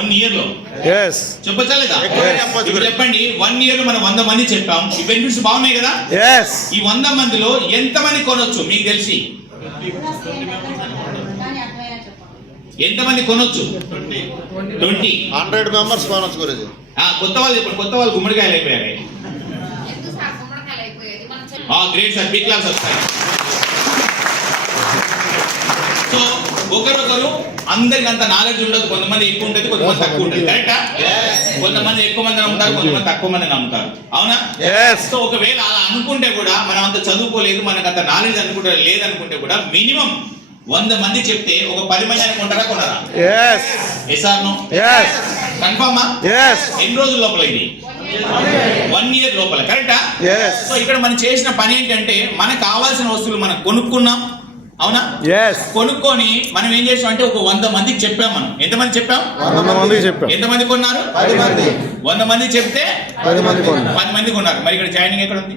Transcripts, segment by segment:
1 year లో చెప్పొచ్చా లేదా? చెప్పండి. 1 year లో మనం 100 మంది చెప్పాం. ఈ బెనిఫిట్స్ బాగున్నాయి కదా? ఈ 100 మందిలో ఎంత మంది కొనొచ్చు మీకు తెలిసి? ఎంత మంది కొనొచ్చు? 20. 100 మెంబర్స్ కొనొచ్చు గురించి. కొత్త వాళ్ళు చెప్పండి. కొత్త వాళ్ళు గుమ్మడికాయలు అయిపోయారు. గ్రేట్ సార్, బిగ్ క్లాస్ వస్తాయి. సో ఒకరొకరు అందరికి అంత నాలెడ్జ్ ఉండదు. కొంతమంది ఎక్కువ ఉంటుంది, కొంతమంది తక్కువ ఉంటుంది. కరెక్టా? కొంతమంది ఎక్కువ మంది నమ్ముతారు, కొంతమంది తక్కువ మంది నమ్ముతారు. అవునా? సో ఒకవేళ అలా అనుకుంటే కూడా మనం అంత చదువుకోలేదు, మనకు అంత నాలెడ్జ్ అనుకుంటే లేదనుకుంటే కూడా మినిమం 100 మంది చెప్తే ఒక 10 మంది అనుకుంటారా కొనరా? కన్ఫర్మా? ఎన్ని రోజుల లోపల ఇది? 1 year లోపల. కరెక్టా? సో ఇక్కడ మనం చేసిన పని ఏంటంటే మనకు కావాల్సిన వస్తువులు మనం కొనుక్కున్నాం. అవునా? కొనుక్కొని మనం ఏం చేసాం అంటే ఒక 100 మందికి చెప్పాం. మనం ఎంతమంది చెప్పాం? 100 మందికి చెప్పాం. ఎంతమంది కొన్నారు? 10 మంది. 100 మంది చెప్తే 10 మంది కొన్నారు. 10 మంది కొన్నారు. మరి ఇక్కడ జాయినింగ్ ఎక్కడ ఉంది?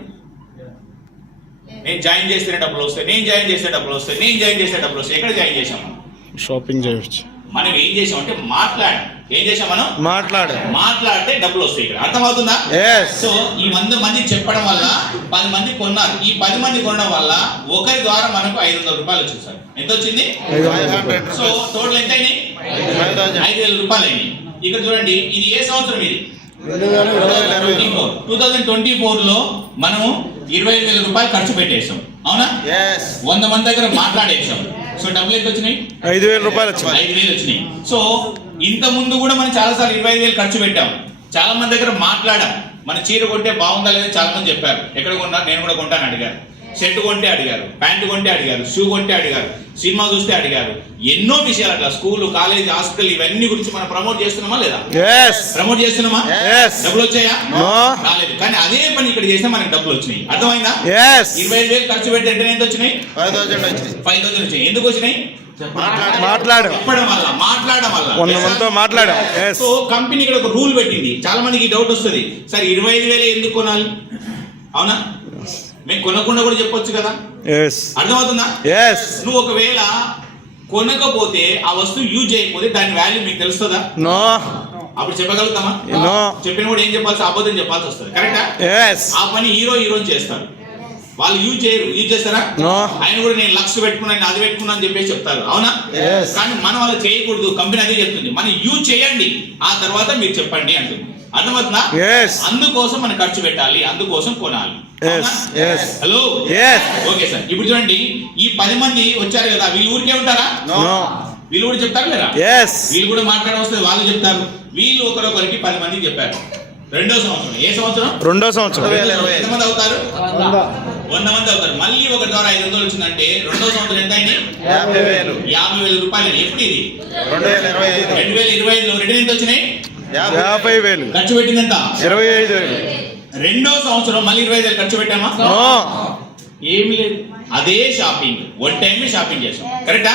నేను జాయిన్ చేస్తే డబ్బులు వస్తాయి, నేను జాయిన్ చేస్తే డబ్బులు వస్తాయి, నేను జాయిన్ చేస్తే డబ్బులు వస్తాయి. ఎక్కడ జాయిన్ చేసాం? మనం షాపింగ్ చేయవచ్చు. మనం ఏం చేసాం అంటే ఏం చేసాం? మనం మాట్లాడితే డబ్బులు వస్తాయి. ఇక్కడ అర్థమవుతుందా? సో ఈ 100 మందికి చెప్పడం వల్ల 10 మంది కొన్నారు. ఈ 10 మంది కొనడం వల్ల ఒకరి ద్వారా మనకు 500 రూపాయలు వచ్చింది. సార్ ఎంత వచ్చింది? సో టోటల్ ఎంత అయినాయి? 5,000 రూపాయలు అయినాయి. ఇక్కడ చూడండి, ఇది ఏ సంవత్సరం? ఇది 2024 లో మనము 25,000 రూపాయలు ఖర్చు పెట్టేసాం. అవునా? 100 మంది దగ్గర మాట్లాడేసాం. సో డబ్బులు ఎంత వచ్చినాయి? 5,000 రూపాయలు వచ్చినాయి. సో ఇంత ముందు కూడా మనం చాలా సార్లు 25,000 ఖర్చు పెట్టాం. చాలా మంది దగ్గర మాట్లాడాం. మన చీర కొంటే బాగుందా లేదా చాలా మంది చెప్పారు. ఎక్కడ కొన్నారు? నేను కూడా కొంటాను అడిగారు. షర్ట్ కొంటే అడిగారు, ప్యాంటు కొంటే అడిగారు, షూ కొంటే అడిగారు, సినిమా చూస్తే అడిగారు. ఎన్నో విషయాలు అట్లా స్కూల్, కాలేజ్, హాస్పిటల్ ఇవన్నీ గురించి మనం ప్రమోట్ చేస్తున్నామా లేదా? ప్రమోట్ చేస్తున్నామా? డబ్బులు వచ్చాయా? రాలేదు. కానీ అదే పని ఇక్కడ చేస్తే మనకి డబ్బులు వచ్చినాయి. అర్థమైందా? 25,000 ఖర్చు పెడితే ఎంత వచ్చినాయి? 5,000 వచ్చినాయి. ఎందుకు వచ్చినాయి? మాట్లాడడం వల్ల. సో కంపెనీ ఇక్కడ ఒక రూల్ పెట్టింది. చాలా మందికి డౌట్ వస్తుంది, సరే 25,000 ఎందుకు కొనాలి? అవునా? మేము కొనకుండా కూడా చెప్పొచ్చు కదా. అర్థమవుతుందా? నువ్వు ఒకవేళ కొనకపోతే ఆ వస్తువు యూజ్ చేయకపోతే దాని వాల్యూ మీకు తెలుస్తుందా? అప్పుడు చెప్పగలుగుతామా? చెప్పిన కూడా ఏం చెప్పాల్సి? అబద్ధం చెప్పాల్సి వస్తుంది. కరెక్టా? ఆ పని హీరో చేస్తారు. వాళ్ళు యూజ్ చేయరు. యూజ్ చేస్తారా? ఆయన కూడా నేను 1,00,000 పెట్టుకున్నాను, అది పెట్టుకున్నా అని చెప్పేసి చెప్తారు. అవునా? కానీ మనం వాళ్ళు చేయకూడదు. కంపెనీ అదే చెప్తుంది, మనం యూజ్ చేయండి, ఆ తర్వాత మీరు చెప్పండి అంటుంది. అర్థమవుతుందా? అందుకోసం మనం ఖర్చు పెట్టాలి, అందుకోసం కొనాలి. Hello, okay sir. ఇప్పుడు చూడండి, ఈ 10 మంది వచ్చారు కదా, వీళ్ళు ఊరికే ఉంటారా? వీళ్ళు కూడా చెప్తారు కదా. వీళ్ళు కూడా మాట్లాడ వస్తుంది, వాళ్ళు చెప్తారు. వీళ్ళు ఒకరొకరికి 10 మందికి చెప్పారు. రెండో సంవత్సరం. ఏ సంవత్సరం? రెండో సంవత్సరం. ఎంతమంది అవుతారు? 100 మంది అవుతారు. మళ్ళీ ఒక ద్వారా 500 వచ్చిందంటే రెండో సంవత్సరం ఎంత అయింది? 50,000 రూపాయలు. ఎప్పుడు ఇది? 2025లో రిటర్న్ ఎంత వచ్చినాయి? 50,000. ఖర్చు పెట్టింది ఎంత? 25,000. రెండో సంవత్సరం మళ్ళీ 25,000 ఖర్చు పెట్టామా? ఏమి లేదు. అదే షాపింగ్, 1 టైం షాపింగ్ చేసాం. కరెక్టా?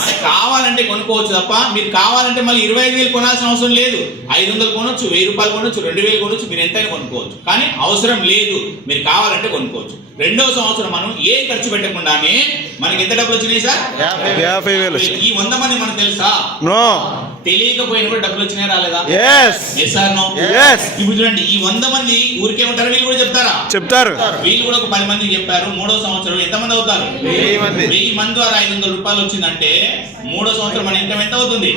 మనకి కావాలంటే కొనుక్కోవచ్చు తప్ప మీరు కావాలంటే మళ్ళీ 25,000 కొనాల్సిన అవసరం లేదు. 500 కొనొచ్చు, 1,000 రూపాయలు కొనొచ్చు, 2,000 కొనొచ్చు, మీరు ఎంతైనా కొనుక్కోవచ్చు. కానీ అవసరం లేదు, మీరు కావాలంటే కొనుక్కోవచ్చు. రెండవ సంవత్సరం మనం ఏం ఖర్చు పెట్టకుండానే మనకి ఎంత డబ్బులు వచ్చినాయి సార్? 50,000. ఈ 100 మంది మనకు తెలుసా? తెలియకపోయినా కూడా డబ్బులు వచ్చినాయి, రాలేదా? ఇప్పుడు చూడండి, ఈ 100 మంది ఊరికే ఉంటారు, వీళ్ళు కూడా చెప్తారు. వీళ్ళు కూడా ఒక 10 మందికి చెప్పారు. మూడో సంవత్సరం ఎంతమంది అవుతారు? 1000 మంది ద్వారా 500 రూపాయలు వచ్చిందంటే మూడో సంవత్సరం మన ఇన్కమ్ ఎంత అవుతుంది?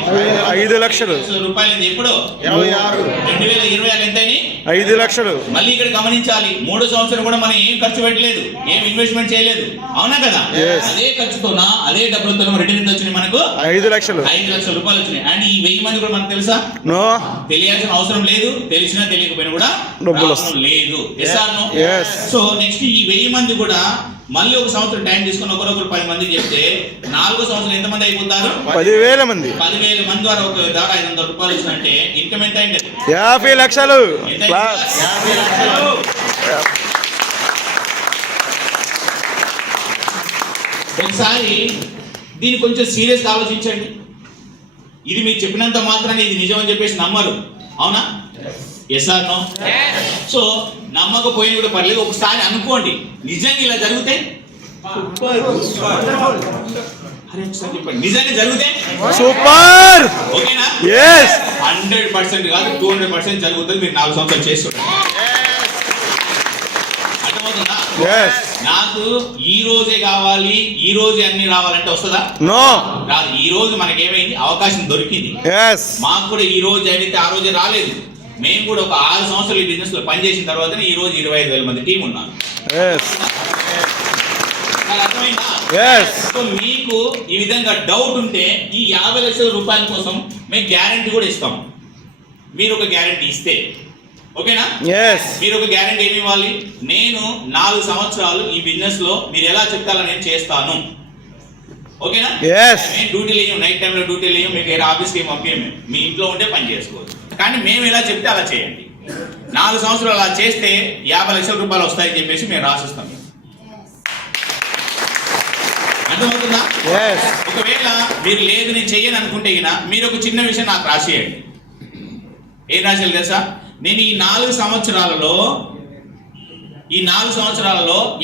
5,00,000 రూపాయలు. ఎప్పుడు? 2026 ఎంత? 5,00,000. మళ్ళీ ఇక్కడ గమనించాలి, మూడో సంవత్సరం కూడా మనం ఏం ఖర్చు పెట్టలేదు, ఏం ఇన్వెస్ట్మెంట్ చేయలేదు. అవునా కదా? అదే ఖర్చుతోనా, అదే డబ్బులతో రిటర్న్ ఎంత వచ్చినాయి మనకు? 5,00,000 రూపాయలు వచ్చినాయి. అండ్ ఈ 1000 మంది కూడా మనకు తెలుసా? తెలియాల్సిన అవసరం లేదు, తెలిసినా తెలియకపోయినా కూడా అవసరం లేదు. సో నెక్స్ట్ ఈ 1000 మంది కూడా మళ్ళీ ఒక సంవత్సరం టైం తీసుకుని ఒకరొకరు 10 మందికి చెప్తే నాలుగో సంవత్సరం ఎంత మంది అయిపోతారు? 10,000 మంది. 10,000 మంది ద్వారా ఒక ద్వారా 500 రూపాయలు వచ్చిందంటే ఇన్కమ్ ఎంత అయింది? 50,00,000. ఒకసారి దీన్ని కొంచెం సీరియస్గా ఆలోచించండి. ఇది మీకు చెప్పినంత మాత్రాన్ని ఇది నిజం అని చెప్పేసి నమ్మరు. అవునా? Yes or no? సో నమ్మకపోయినా కూడా పర్లేదు, ఒకసారి అనుకోండి, నిజంగా ఇలా జరిగితే అరే ఒకసారి చెప్పండి, నిజంగా జరిగితే సూపర్. ఓకేనా? ఎస్ 100% కాదు 200% జరుగుతుంది. మీరు 4 సంవత్సరాలు చేస్తుంటారు. అర్థమవుతుందా? ఎస్ నాకు ఈ రోజే కావాలి, ఈ రోజే అన్ని రావాలంటే వస్తుందా? నో రాదు. ఈ రోజు మనకేమైంది, అవకాశం దొరికింది. ఎస్ మాకు కూడా ఈ రోజు అయితే ఆ రోజే రాలేదు. మేము కూడా ఒక 6 సంవత్సరాలు ఈ బిజినెస్ లో పనిచేసిన తర్వాతనే ఈ రోజు 25,000 మంది టీం ఉన్నారు. ఎస్ నాకు అర్థమైందా? ఎస్ సో మీకు ఈ విధంగా డౌట్ ఉంటే ఈ 50 లక్షల రూపాయల కోసం మేము గ్యారంటీ కూడా ఇస్తాం. మీరు ఒక గ్యారంటీ ఇస్తే, ఓకేనా? ఎస్ మీరు ఒక గ్యారంటీ ఏమి ఇవ్వాలి? నేను 4 సంవత్సరాలు ఈ బిజినెస్ లో మీరు ఎలా చెప్తారో నేను చేస్తాను. ఓకేనా? Yes. మేము డ్యూటీ లేయం, నైట్ టైంలో డ్యూటీ లేయం, మీకు వేరే ఆఫీస్కి పంపించము. మీ ఇంట్లో ఉంటే పని చేసుకోవచ్చు. కానీ మేము ఎలా చెప్తే అలా చేయండి. 4 సంవత్సరాలు అలా చేస్తే 50 లక్షల రూపాయలు వస్తాయని చెప్పేసి మేము రాసిస్తాం. అర్థమవుతుందా? ఎస్ ఒకవేళ మీరు లేదు నేను చెయ్యను అనుకుంటే మీరు ఒక చిన్న విషయం నాకు రాసియండి. ఏం రాసేయాలి తెలుసా? నేను ఈ 4 సంవత్సరాలలో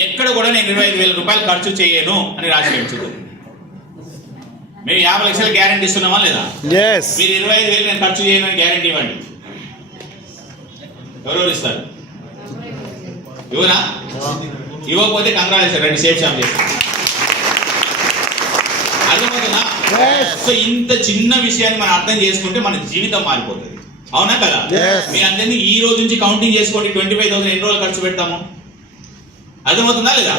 ఎక్కడ కూడా నేను 25,000 రూపాయలు ఖర్చు చేయను అని రాసేయచ్చు. మేము 50 లక్షల గ్యారెంటీ ఇస్తున్నామా లేదా? ఎస్ మీరు 25,000 నేను ఖర్చు చేయను అని గ్యారెంటీ ఇవ్వండి. ఎవరెవరు ఇస్తారు? ఇవ్వరా? ఇవ్వకపోతే కంగ్రాచులేషన్, రండి సేఫ్ షాప్ చేసి. అర్థమవుతుందా? సో ఇంత చిన్న విషయాన్ని మనం అర్థం చేసుకుంటే మన జీవితం మారిపోతుంది. అవునా కదా? మీరు అందరినీ ఈ రోజు నుంచి కౌంటింగ్ చేసుకోండి. 25,000 ఎన్ని రోజులు ఖర్చు పెడతాము? అర్థమవుతుందా లేదా?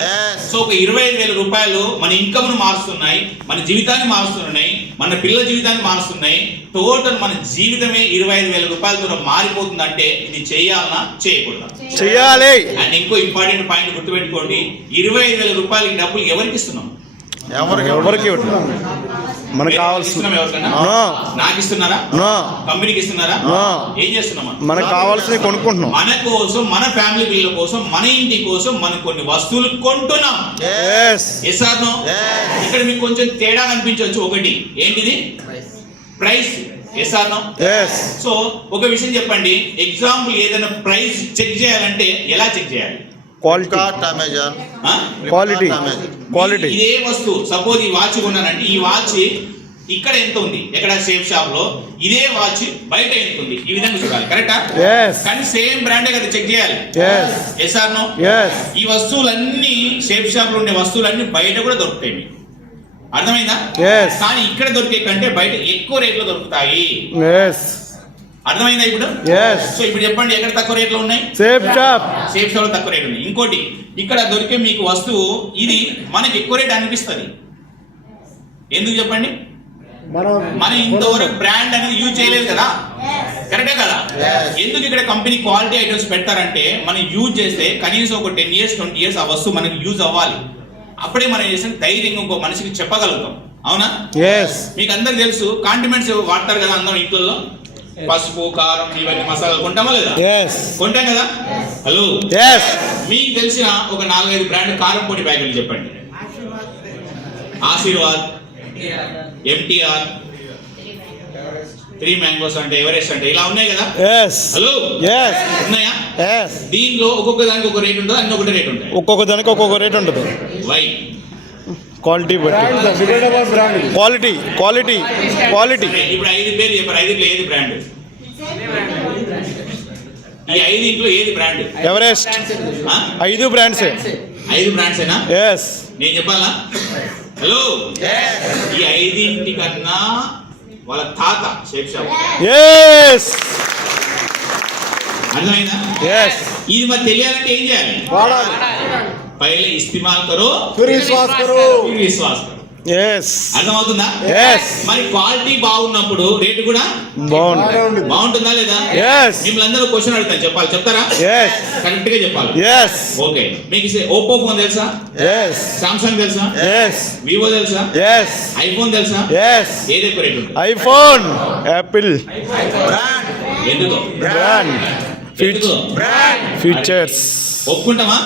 సో ఒక 25,000 రూపాయలు మన ఇన్కమ్ ను మారుస్తున్నాయి, మన జీవితాన్ని మారుస్తున్నాయి, మన పిల్లల జీవితాన్ని మారుస్తున్నాయి. టోటల్ మన జీవితమే 25,000 రూపాయలతో మారిపోతుందంటే ఇది చేయాలన్నా చేయకూడదా? చేయాలి. అండ్ ఇంకో ఇంపార్టెంట్ పాయింట్ గుర్తుపెట్టుకోండి, 25,000 రూపాయలకి డబ్బులు ఎవరికి ఇస్తున్నాం? ఎవరికి మనకు కావాల్సిన నాకు ఇస్తున్నారా? కంపెనీకి ఇస్తున్నారా? ఏం చేస్తున్నాం? మనకు కావాల్సినవి కొనుక్కుంటున్నాం. మన కోసం, మన ఫ్యామిలీ పిల్లల కోసం, మన ఇంటి కోసం మనం కొన్ని వస్తువులు కొంటున్నాం. Yes or no? ఇక్కడ మీకు కొంచెం తేడా కనిపించవచ్చు. ఒకటి ఏంటిది? Price. Yes or no? So ఒక విషయం చెప్పండి, ఎగ్జాంపుల్ ఏదైనా ప్రైస్ చెక్ చేయాలంటే ఎలా చెక్ చేయాలి? క్వాలిటీ. ఇదే వస్తువు సపోజ్ ఈ వాచ్ కొన్నానంటే ఈ వాచ్ ఇక్కడ ఎంత ఉంది, ఎక్కడ సేఫ్ షాప్ లో, ఇదే వాచ్ బయట ఎంత ఉంది, ఈ విధంగా చూడాలి. కరెక్టా? కానీ సేమ్ బ్రాండే కదా చెక్ చేయాలి. Yes or no? ఈ వస్తువులన్నీ సేఫ్ షాప్ లో ఉండే వస్తువులన్నీ బయట కూడా దొరుకుతాయి. మీకు అర్థమైందా? కానీ ఇక్కడ దొరికే కంటే బయట ఎక్కువ రేట్లో దొరుకుతాయి. అర్థమైందా ఇప్పుడు? సో ఇప్పుడు చెప్పండి, ఎక్కడ తక్కువ రేట్లో ఉన్నాయి? సేఫ్ షాప్ లో తక్కువ రేట్ ఉన్నాయి. ఇంకోటి, ఇక్కడ దొరికే మీకు వస్తువు ఇది మనకి ఎక్కువ రేట్ అనిపిస్తుంది. ఎందుకు చెప్పండి? మనం ఇంతవరకు బ్రాండ్ అనేది యూజ్ చేయలేదు కదా. కరెక్టే కదా? ఎందుకు ఇక్కడ కంపెనీ క్వాలిటీ ఐటమ్స్ పెడతారంటే మనం యూజ్ చేస్తే కనీసం ఒక 10 years 20 years ఆ వస్తువు మనకి యూజ్ అవ్వాలి. అప్పుడే మనం చేసిన ధైర్యంగా ఇంకో మనిషికి చెప్పగలుగుతాం. అవునా? మీకు అందరికి తెలుసు, కాండిమెంట్స్ వాడతారు కదా అందరం ఇంట్లో. పసుపు, కారం, ఇవన్నీ మసాలాలు కొంటామా లేదా? కొంటాం కదా. హలో, మీకు తెలిసిన ఒక 4-5 బ్రాండ్ కారం పొడి ప్యాకెట్లు చెప్పండి. ఆశీర్వాద్, MTR, 3 మ్యాంగోస్ అంటే, ఎవరెస్ట్ అంటే, ఇలా ఉన్నాయి కదా. హలో, ఉన్నాయా? దీనిలో ఒక్కొక్క దానికి ఒక రేట్ ఉంటుంది, అన్ని ఒకటే రేట్ ఉంటాయి. ఒక్కొక్క దానికి ఒక్కొక్క రేట్ ఉంటుంది. వై? క్వాలిటీ బట్టి. క్వాలిటీ. ఇప్పుడు 5 పేరు చెప్పారు, 5 ఏది బ్రాండ్? ఈ 5 ఏది బ్రాండ్? ఎవరెస్ట్. 5 బ్రాండ్స్. 5 బ్రాండ్సేనా? నేను చెప్పాలా? హలో, ఈ 5 కన్నా వాళ్ళ తాత షేప్ షాప్. అర్థమైందా? ఇది మరి తెలియాలంటే ఏం చేయాలి? పहले इस्तेमाल करो फिर विश्वास करो. అర్థమవుతుందా? మరి క్వాలిటీ బాగున్నప్పుడు రేటు కూడా బాగుంటుందా లేదా? మిమ్మల్ని అందరూ క్వశ్చన్ అడుగుతాను, చెప్పాలి. చెప్తారా? కరెక్ట్ గా చెప్పాలి. ఓకే, మీకు ఓప్పో ఫోన్ తెలుసా? సామ్సంగ్ తెలుసా? వివో తెలుసా? ఐఫోన్ తెలుసా? ఏది ఎక్కువ రేటు? ఐఫోన్. యాపిల్. ఎందుకు? ఫీచర్స్. ఒప్పుకుంటామా?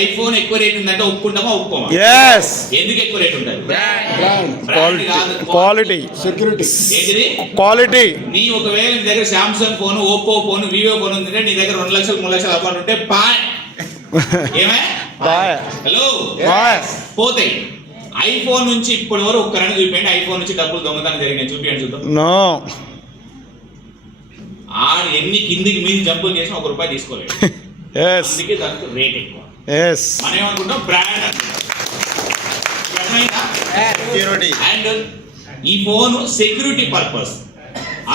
ఐఫోన్ ఎక్కువ రేట్ ఉందంటే ఒప్పుకుంటామా? ఒప్పుకోమా? ఎందుకు ఎక్కువ రేట్ ఉంటుంది? క్వాలిటీ. ఏంటిది? క్వాలిటీ. నీ ఒకవేళ నీ దగ్గర Samsung phone, Oppo phone, Vivo phone ఉందంటే నీ దగ్గర 2 లక్షలు 3 లక్షలు అకౌంట్ ఉంటే ఏమే హలో పోతాయి. ఐఫోన్ నుంచి ఇప్పటి వరకు ఒక్కరైనా చూపించండి, ఐఫోన్ నుంచి డబ్బులు దొంగతనం జరిగినాయి చూపించండి చూద్దాం. నో. ఆడు ఎన్ని కిందికి మీరు జంపులు చేసినా ₹1 తీసుకోలేదు. ఎస్. అందుకే దానికి రేట్ ఎక్కువ. ఎస్. మనం ఏమనుకుంటాం బ్రాండ్ అండ్ ఈ ఫోన్ సెక్యూరిటీ పర్పస్,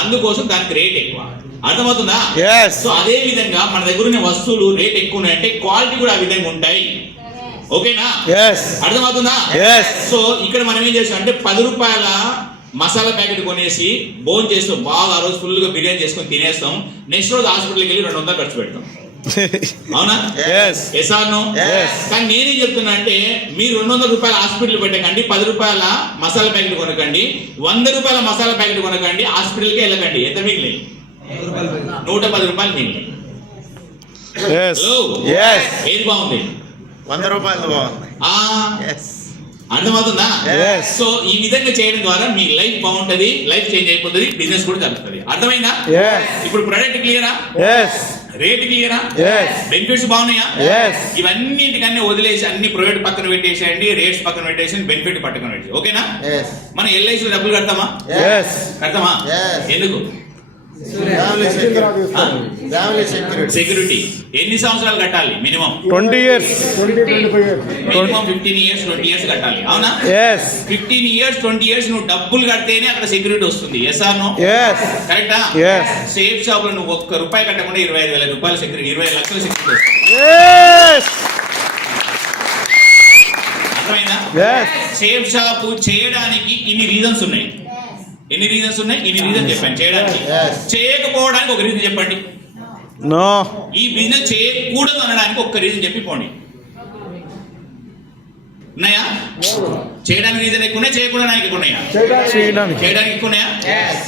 అందుకోసం దానికి రేట్ ఎక్కువ. అర్థమవుతుందా? Yes. సో అదే విధంగా మన దగ్గర ఉన్న వస్తువులు రేట్ ఎక్కువ ఉన్నాయంటే క్వాలిటీ కూడా ఆ విధంగా ఉంటాయి. ఓకేనా? ఎస్. అర్థమవుతుందా? Yes. సో ఇక్కడ మనం ఏం చేస్తాం అంటే ₹10 మసాలా ప్యాకెట్ కొనేసి భోజనం చేస్తాం, బాగా ఆ రోజు ఫుల్ గా బిర్యానీ చేసుకొని తినేస్తాం. నెక్స్ట్ రోజు హాస్పిటల్కి వెళ్ళి 200 ఖర్చు పెడతాం. అవునా? Yes. Yes or no? Yes. కానీ నేనేం చెప్తున్నా అంటే మీరు ₹200 హాస్పిటల్ పెట్టకండి, ₹10 మసాలా ప్యాకెట్ కొనకండి, ₹100 మసాలా ప్యాకెట్ కొనకండి, హాస్పిటల్కి వెళ్ళకండి. ఎంత మిగిలి? ₹110 మిగిలి. ఎస్. ఎస్. ఏది బాగుంది? ₹100 బాగుంది. అర్థమవుతుందా? Yes. సో ఈ విధంగా చేయడం ద్వారా మీ లైఫ్ బాగుంటది, లైఫ్ చేంజ్ అయిపోతుంది, బిజినెస్ కూడా జరుగుతుంది. అర్థమైందా? Yes. ఇప్పుడు ప్రొడక్ట్ క్లియరా? ఎస్. రేట్ క్లియరా? Yes. బెనిఫిట్స్ బాగున్నాయా? Yes. ఇవన్నిటికన్నీ వదిలేసి అన్ని ప్రైవేట్ పక్కన పెట్టేసేయండి, రేట్స్ పక్కన పెట్టేసి బెనిఫిట్ పక్కన పెట్టేసి. ఓకేనా? మనం ఎల్ఐసి డబ్బులు కడతామా? ఎస్. కడతామా? Yes. ఎందుకు? సెక్యూరిటీ. ఎన్ని సంవత్సరాలు కట్టాలి? Minimum 20 years. Minimum 15 years 20 years కట్టాలి. అవునా? ఎస్. 15 years 20 years నువ్వు డబ్బులు కడితేనే అక్కడ సెక్యూరిటీ వస్తుంది. Yes or no? ఎస్. కరెక్టా? Yes. సేఫ్ షాప్ లో నువ్వు ₹1 కట్టకుండా ₹25,000 సెక్యూరిటీ, 20 లక్షల సెక్యూరిటీ వస్తుంది. ఎస్. అర్థమైందా? Yes. సేఫ్ షాప్ చేయడానికి ఇన్ని రీజన్స్ ఉన్నాయి. ఎన్ని రీజన్స్ ఉన్నాయి? ఇన్ని రీజన్ చెప్పండి చేయడానికి. Yes. చేయకపోవడానికి ఒక రీజన్ చెప్పండి. నో. ఈ బిజినెస్ చేయకూడదు అనడానికి ఒక్క రీజన్ చెప్పి పోండి. ఉన్నాయా? చేయడానికి రీజన్ ఎక్కువ ఉన్నాయా? చేయకూడడానికి ఎక్కువ ఉన్నాయా? చేయడానికి ఎక్కువ ఉన్నాయా?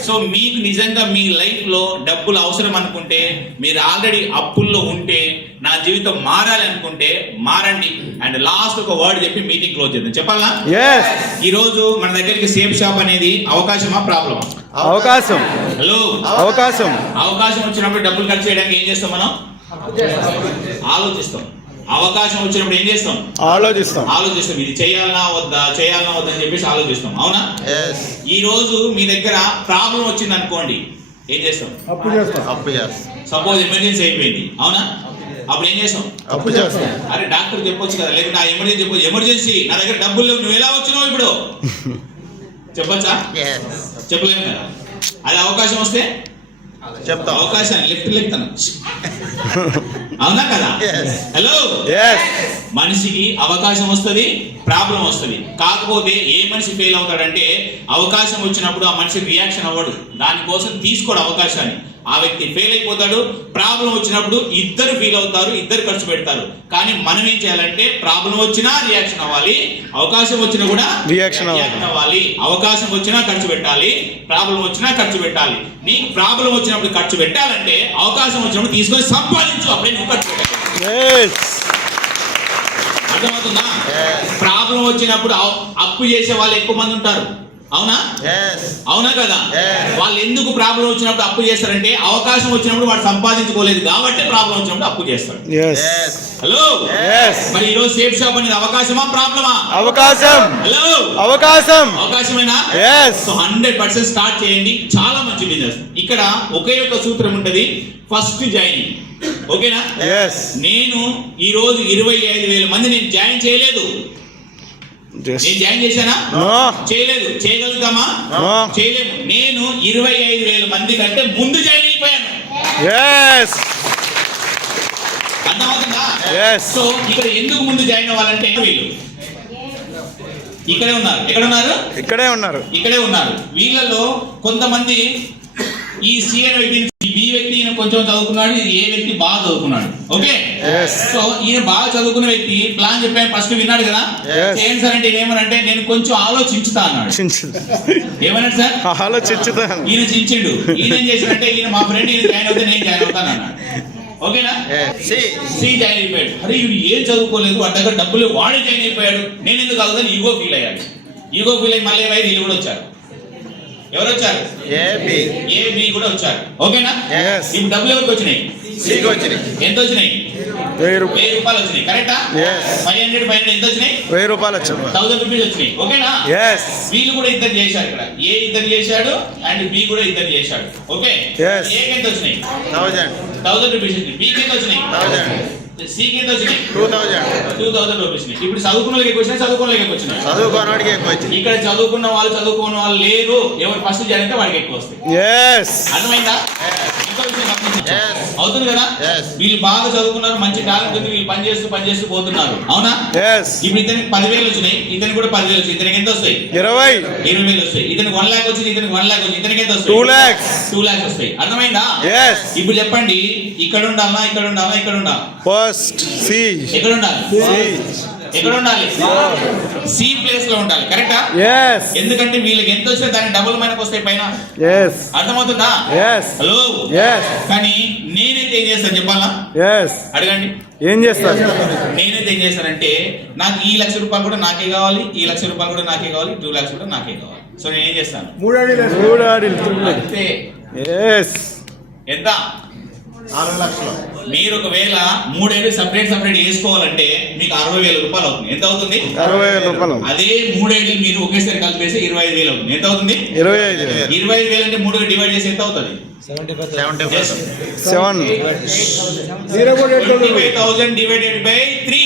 సో మీకు నిజంగా మీ లైఫ్ లో డబ్బులు అవసరం అనుకుంటే, మీరు ఆల్రెడీ అప్పుల్లో ఉంటే, నా జీవితం మారాలి అనుకుంటే మారండి. అండ్ లాస్ట్ ఒక వర్డ్ చెప్పి మీటింగ్ క్లోజ్ చేద్దాం. చెప్పాలా? ఎస్. ఈ రోజు మన దగ్గరికి సేఫ్ షాప్ అనేది అవకాశమా ప్రాబ్లమా? అవకాశం. హలో, అవకాశం. అవకాశం వచ్చినప్పుడు డబ్బులు ఖర్చు చేయడానికి ఏం చేస్తాం? మనం ఆలోచిస్తాం. అవకాశం వచ్చినప్పుడు ఏం చేస్తాం? ఆలోచిస్తాం. ఇది చేయాలనా వద్దా అని చెప్పేసి ఆలోచిస్తాం. అవునా? ఈ రోజు మీ దగ్గర ప్రాబ్లం వచ్చింది అనుకోండి, ఏం చేస్తాం? అప్పు చేస్తాం. సపోజ్ ఎమర్జెన్సీ అయిపోయింది. అవునా? అప్పుడు ఏం చేస్తాం? అప్పు చేస్తాం. అరే డాక్టర్ చెప్పొచ్చు కదా, లేదా నా ఎమర్జెన్సీ చెప్పొచ్చు, ఎమర్జెన్సీ నా దగ్గర డబ్బులు లేవు, నువ్వు ఎలా వచ్చినావు ఇప్పుడు చెప్పొచ్చా? చెప్పలేము కదా. అది అవకాశం వస్తే చెప్తాం. అవకాశాన్ని లెఫ్ట్ అవునా కదా? Hello, yes. మనిషికి అవకాశం వస్తుంది, ప్రాబ్లం వస్తుంది. కాకపోతే ఏ మనిషి ఫెయిల్ అవుతాడంటే అవకాశం వచ్చినప్పుడు ఆ మనిషి రియాక్షన్ అవ్వడు, దానికోసం తీసుకోడు అవకాశాన్ని. ఆ వ్యక్తి ఫెయిల్ అయిపోతాడు. ప్రాబ్లం వచ్చినప్పుడు ఇద్దరు ఫీల్ అవుతారు, ఇద్దరు ఖర్చు పెడతారు. కానీ మనం ఏం చేయాలంటే ప్రాబ్లం వచ్చినా రియాక్షన్ అవ్వాలి, అవకాశం వచ్చినా కూడా రియాక్షన్ అవ్వాలి. అవకాశం వచ్చినా ఖర్చు పెట్టాలి, ప్రాబ్లం వచ్చినా ఖర్చు పెట్టాలి. నీకు ప్రాబ్లం వచ్చినప్పుడు ఖర్చు పెట్టాలంటే అవకాశం వచ్చినప్పుడు తీసుకొని సంపాదించు, అప్పుడే నువ్వు ఖర్చు పెట్టాలి. అర్థమవుతుందా? ప్రాబ్లం వచ్చినప్పుడు అప్పు చేసే వాళ్ళు ఎక్కువ మంది ఉంటారు. అవునా? అవునా కదా? వాళ్ళు ఎందుకు ప్రాబ్లం వచ్చినప్పుడు అప్పు చేస్తారంటే అవకాశం వచ్చినప్పుడు వాడు సంపాదించుకోలేదు కాబట్టి ప్రాబ్లం వచ్చినప్పుడు అప్పు చేస్తాడు. హలో, మరి ఈరోజు సేఫ్ షాప్ అనేది అవకాశమా ప్రాబ్లమా? అవకాశం. హలో, అవకాశం. అవకాశమేనా? సో 100% స్టార్ట్ చేయండి. చాలా మంచి బిజినెస్. ఇక్కడ ఒకే ఒక సూత్రం ఉంటది, ఫస్ట్ జాయినింగ్. ఓకేనా? నేను ఈ రోజు 25,000 మంది నేను జాయిన్ చేయలేదు. నేను జాయిన్ చేశానా? చేయలేదు. చేయగలుగుతామా? చేయలేము. నేను 25,000 మంది కంటే ముందు జాయిన్ అయిపోయాను. అర్థమవుతుందా? సో ఇక్కడ ఎందుకు ముందు జాయిన్ అవ్వాలంటే వీళ్ళు ఇక్కడే ఉన్నారు. ఎక్కడ ఉన్నారు? ఇక్కడే ఉన్నారు. వీళ్ళలో కొంతమంది ఈ సి అనే వ్యక్తి, బి వ్యక్తి ఈయన కొంచెం చదువుకున్నాడు, ఏ వ్యక్తి బాగా చదువుకున్నాడు. ఓకే, సో ఈయన బాగా చదువుకున్న వ్యక్తి ప్లాన్ చెప్పాను, ఫస్ట్ విన్నాడు కదా. చేయండి సార్ అంటే ఏమనంటే నేను కొంచెం ఆలోచించుతా అన్నాడు. ఏమన్నాడు సార్? ఆలోచించుతా. ఈయన చించిండు. ఈయన ఏం చేశాడంటే ఈయన మా ఫ్రెండ్ ఈయన జాయిన్ అవుతే నేను జాయిన్ అవుతాను అన్నాడు. ఓకేనా? సి జాయిన్ అయిపోయాడు. అరే వీడు ఏం చదువుకోలేదు, వాడి దగ్గర డబ్బులు, వాడే జాయిన్ అయిపోయాడు, నేను ఎందుకు అవుతాను ఈగో ఫీల్ అయ్యాడు. ఈగో ఫీల్ అయ్యి మళ్ళీ వీళ్ళు కూడా వచ్చారు. ఎవరు వచ్చారు? ఏ బి కూడా వచ్చారు. ఓకేనా? ఇప్పుడు డబ్బులు ఎవరికి వచ్చినాయి? ఎంత వచ్చినాయి? 1000 రూపాయలు వచ్చినాయి. కరెక్టా? Yes. 500 ఎంత వచ్చినాయి? 1000 రూపాయలు వచ్చాయి. 1000 రూపీస్ వచ్చినాయి. ఓకేనా? Yes. వీళ్ళు కూడా ఇద్దరు చేశారు. ఇక్కడ ఏ ఇద్దరు చేశాడు అండ్ బి కూడా ఇద్దరు చేశాడు. ఓకే. Yes. ఏ ఎంత వచ్చినాయి? 1000 రూపీస్ వచ్చినాయి. బి ఎంత వచ్చినాయి? 1000 సి ఎంత వచ్చినాయి? 2000 రూపీస్. ఇప్పుడు చదువుకున్న వాళ్ళకి ఎక్కువ వచ్చినాయి, చదువుకున్న వాళ్ళకి ఎక్కువ వచ్చినాయి. చదువుకోనవాడికి ఎక్కువ వచ్చింది. ఇక్కడ చదువుకున్న వాళ్ళు చదువుకున్న వాళ్ళు లేరు. ఎవరు ఫస్ట్ జరిగితే వాడికి ఎక్కువ వస్తాయి. Yes. అర్థమైందా? ఇంకో విషయం గమనించండి. Yes. అవుతుంది కదా? Yes. వీళ్ళు బాగా చదువుకున్నారు, మంచి టాలెంట్ ఉంది, వీళ్ళు పని చేస్తూ పోతున్నారు. అవునా? Yes. ఇప్పుడు ఇతనికి 10,000 వచ్చినాయి, ఇతనికి కూడా 10,000 వచ్చింది. ఇతనికి ఎంత వస్తాయి? 20,000 వస్తాయి. ఇతనికి 1 lakh వచ్చింది, ఇతనికి 1 lakh వచ్చింది. ఇతనికి ఎంత వస్తాయి? 2 lakhs. 2 lakhs వస్తాయి. అర్థమైందా? Yes. ఇప్పుడు చెప్పండి, ఇక్కడ ఉండాలా, ఇక్కడ ఉండాలా, ఇక్కడ ఉండాలా? First C. ఎక్కడ ఉండాలి? C. ఎక్కడ ఉండాలి? సి ప్లేస్ లో ఉండాలి. కరెక్టా? Yes. ఎందుకంటే వీళ్ళకి ఎంత వచ్చినా దాని డబుల్ మనకు వస్తాయి పైన. Yes. అర్థమవుతుందా? Yes. హలో. Yes. కానీ నేనైతే ఏం చేస్తాను చెప్పాలా? Yes. అడగండి. ఏం చేస్తారు? నేనైతే ఏం చేస్తానంటే నాకు ఈ 1,00,000 రూపాయలు కూడా నాకే కావాలి, ఈ 1,00,000 రూపాయలు కూడా నాకే కావాలి, 2 lakhs కూడా నాకే కావాలి. సో నేను ఏం చేస్తాను? 3 అడిలు. అంతే. Yes. ఎంత? 4 లక్షలు. మీరు ఒకవేళ 3 ఏళ్ళు సపరేట్ వేసుకోవాలంటే మీకు 60,000 రూపాయలు అవుతుంది. ఎంత అవుతుంది? 60,000 రూపాయలు. అదే 3 ఏళ్ళు మీరు ఒకేసారి కలిపేసి 25,000 అవుతుంది. ఎంత అవుతుంది? 25,000. 25,000 అంటే 3 డివైడ్ చేసి ఎంత అవుతుంది? 75. 7. 25,000 డివైడెడ్ బై 3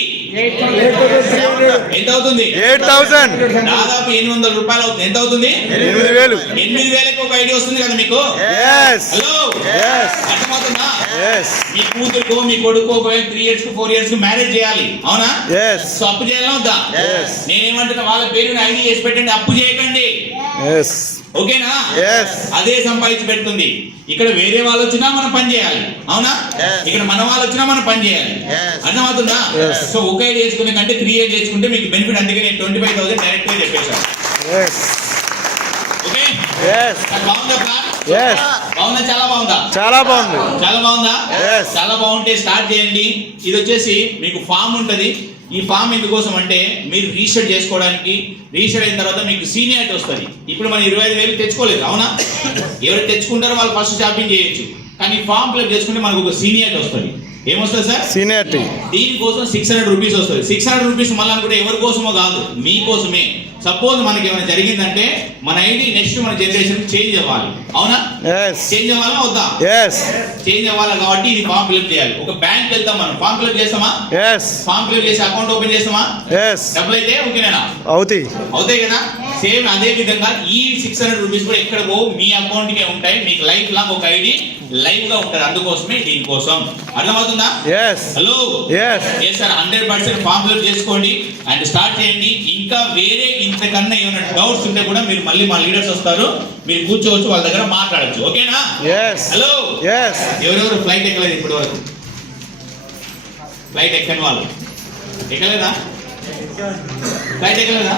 ఎంత అవుతుంది? 8,000. దాదాపు 800 రూపాయలు అవుతుంది. ఎంత అవుతుంది? 8,000. 8,000కి ఒక ఐడియా వస్తుంది కదా మీకు. Yes. హలో. Yes. అర్థమవుతుందా? Yes. మీ కూతురుకో మీ కొడుకు ఒకవేళ 3 years 4 years మ్యారేజ్ చేయాలి. అవునా? Yes. సో అప్పు చేయాలా వద్దా? Yes. నేనేమంటున్నా, వాళ్ళ పేరుని ఐడి చేసి పెట్టండి, అప్పు చేయకండి. Yes. ఓకేనా? Yes. అదే సంపాదించి పెడుతుంది. ఇక్కడ వేరే వాళ్ళు వచ్చినా మనం పని చేయాలి. అవునా? Yes. ఇక్కడ మన వాళ్ళు వచ్చినా మనం పని చేయాలి. Yes. అర్థమవుతుందా? Yes. సో ఒక ఐడి చేసుకునే కంటే 3 years చేసుకుంటే మీకు బెనిఫిట్. అందుకే నేను 25,000 డైరెక్ట్ గా చెప్పేశాను. Yes. ఓకే. Yes. బాగుందా ప్లాన్? Yes. బాగుందా? చాలా బాగుందా? చాలా బాగుంది. చాలా బాగుందా? Yes. చాలా బాగుంటే స్టార్ట్ చేయండి. ఇది వచ్చేసి మీకు ఫామ్ ఉంటది. ఈ ఫామ్ ఎందుకోసం అంటే మీరు రిజిస్టర్ చేసుకోవడానికి. రిజిస్టర్ అయిన తర్వాత మీకు సీనియారిటీ వస్తుంది. ఇప్పుడు మనం 25,000 తెచ్చుకోలేదు. అవునా? ఎవరు తెచ్చుకుంటారో వాళ్ళు ఫస్ట్ షాపింగ్ చేయొచ్చు. కానీ ఫామ్ ఫిల్అప్ చేసుకుంటే మనకు ఒక సీనియారిటీ వస్తుంది. ఏమొస్తుంది సార్? సీనియారిటీ. దీనికోసం 600 రూపీస్ వస్తుంది. 600 రూపీస్ మళ్ళీ అనుకుంటే ఎవరి కోసమో కాదు, మీకోసమే. సపోజ్ మనకి ఏమైనా జరిగిందంటే మన ఐడి నెక్స్ట్ మన జనరేషన్ చేంజ్ అవ్వాలి. అవునా? Yes. చేంజ్ అవ్వాలా వద్దా? Yes. చేంజ్ అవ్వాలి కాబట్టి ఇది ఫామ్ ఫిల్అప్ చేయాలి. ఒక బ్యాంక్ వెళ్తాం, మనం ఫామ్ ఫిల్అప్ చేస్తామా? Yes. ఫామ్ ఫిల్అప్ చేసి అకౌంట్ ఓపెన్ చేస్తామా? Yes. డబ్బులు అయితే ఓకేనా? అవుతాయి. అవుతాయి కదా? సేమ్ అదే విధంగా ఈ 600 రూపీస్ కూడా ఎక్కడ పో మీ అకౌంట్ కే ఉంటాయి. మీకు లైఫ్ లాంగ్ ఒక ఐడి లైవ్ గా ఉంటుంది. అందుకోసమే దీనికోసం. అర్థమవుతుందా? Yes. హలో. Yes. సార్ 100% ఫామ్ ఫిల్అప్ చేసుకోండి అండ్ స్టార్ట్ చేయండి. ఇంకా వేరే ఇంతకన్నా ఏమైనా డౌట్స్ ఉంటే కూడా మీరు మళ్ళీ మా లీడర్స్ వస్తారు, మీరు కూర్చోవచ్చు, వాళ్ళ దగ్గర మాట్లాడచ్చు. ఓకేనా? Yes. హలో. Yes. ఎవరెవరు ఫ్లైట్ ఎక్కలేదు ఇప్పటి వరకు? ఫ్లైట్ ఎక్కని వాళ్ళు ఎక్కలేదా? ఫ్లైట్ ఎక్కలేదా?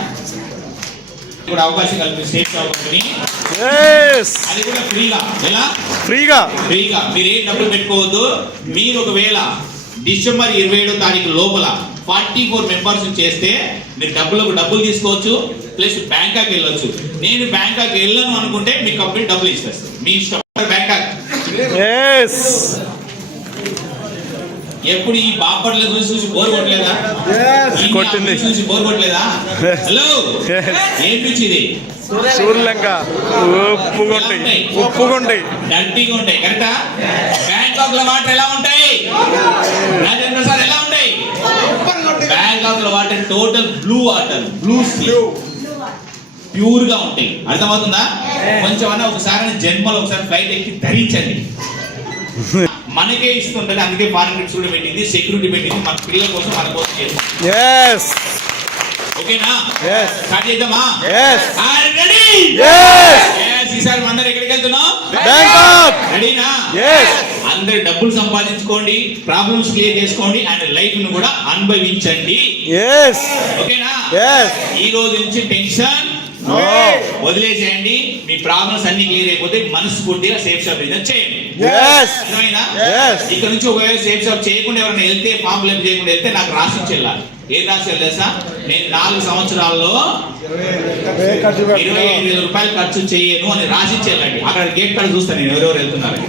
కూడా అవకాశం కల్పిస్తే సేఫ్ కంపెనీ. Yes. అది కూడా ఫ్రీగా. ఎలా? ఫ్రీగా. ఫ్రీగా. మీరు ఏం డబ్బులు పెట్టుకోవద్దు. మీరు ఒకవేళ డిసెంబర్ 27వ తారీఖు లోపల 44 మెంబర్స్ చేస్తే మీరు డబ్బులు తీసుకోవచ్చు. ప్లస్ బ్యాంకాక్ వెళ్ళొచ్చు. నేను బ్యాంకాక్ వెళ్ళను అనుకుంటే మీ కంపెనీ డబ్బులు ఇస్తారు. మీ ఇష్టం. బ్యాంకాక్. Yes. ఎప్పుడు ఈ బాపట్ల గురించి చూసి బోర్ కొట్టలేదా? Yes. ఈ కొట్టింది. అభివృద్ధి చూసి బోర్ కొట్టలేదా? హలో. ఏం పిచ్చి ఇది? సూర్యలంక ఉప్పుగుంటాయి. ఉప్పుగుంటాయి. డర్టీగా ఉంటాయి. కరెక్టా? బ్యాంకాక్ లో వాటర్ ఎలా ఉంటాయి? రాజేంద్ర సార్ ఎలా ఉంటాయి? బ్యాంకాక్ లో water total blue water, blue sea, pure గా ఉంటాయి. అర్థమవుతుందా? కొంచెం అన్న ఒకసారి జన్మలో ఒకసారి ఫ్లైట్ ఎక్కి ధరించండి. మనకే ఇస్తుంటది. అందుకే ఫారెన్ ట్రిప్స్ కూడా పెట్టింది, సెక్యూరిటీ పెట్టింది, మన పిల్లల కోసం మన కోసం చేస్తుంది. Yes. ఓకేనా? Yes. స్టార్ట్ చేద్దామా? Yes. రెడీ? Yes. ఈసారి అందరు ఎక్కడికి వెళ్తున్నాం? Bangkok. రెడీనా? Yes. అందరు డబ్బులు సంపాదించుకోండి, ప్రాబ్లమ్స్ క్లియర్ చేసుకోండి అండ్ లైఫ్ ను కూడా అనుభవించండి. Yes. ఓకేనా? Yes. ఈ రోజు నుంచి టెన్షన్ No. వదిలేసేయండి. మీ ప్రాబ్లమ్స్ అన్ని క్లియర్ అయిపోతే మనస్ఫూర్తిగా సేఫ్ షాప్ బిజినెస్ చేయండి. Yes. అర్థమైందా? Yes. ఇక్కడ నుంచి ఒకవేళ సేఫ్ షాప్ చేయకుండా ఎవరైనా వెళ్తే, ఫామ్ ఫిల్అప్ చేయకుండా వెళ్తే నాకు రాసి చెల్లాలి. ఏం రాసి తెలుసా? నేను 4 సంవత్సరాల్లో 25,000 రూపాయలు ఖర్చు చేయను అని రాసి చెల్లండి. అక్కడ గేట్ కాడ చూస్తాను నేను ఎవరెవరు వెళ్తున్నారు.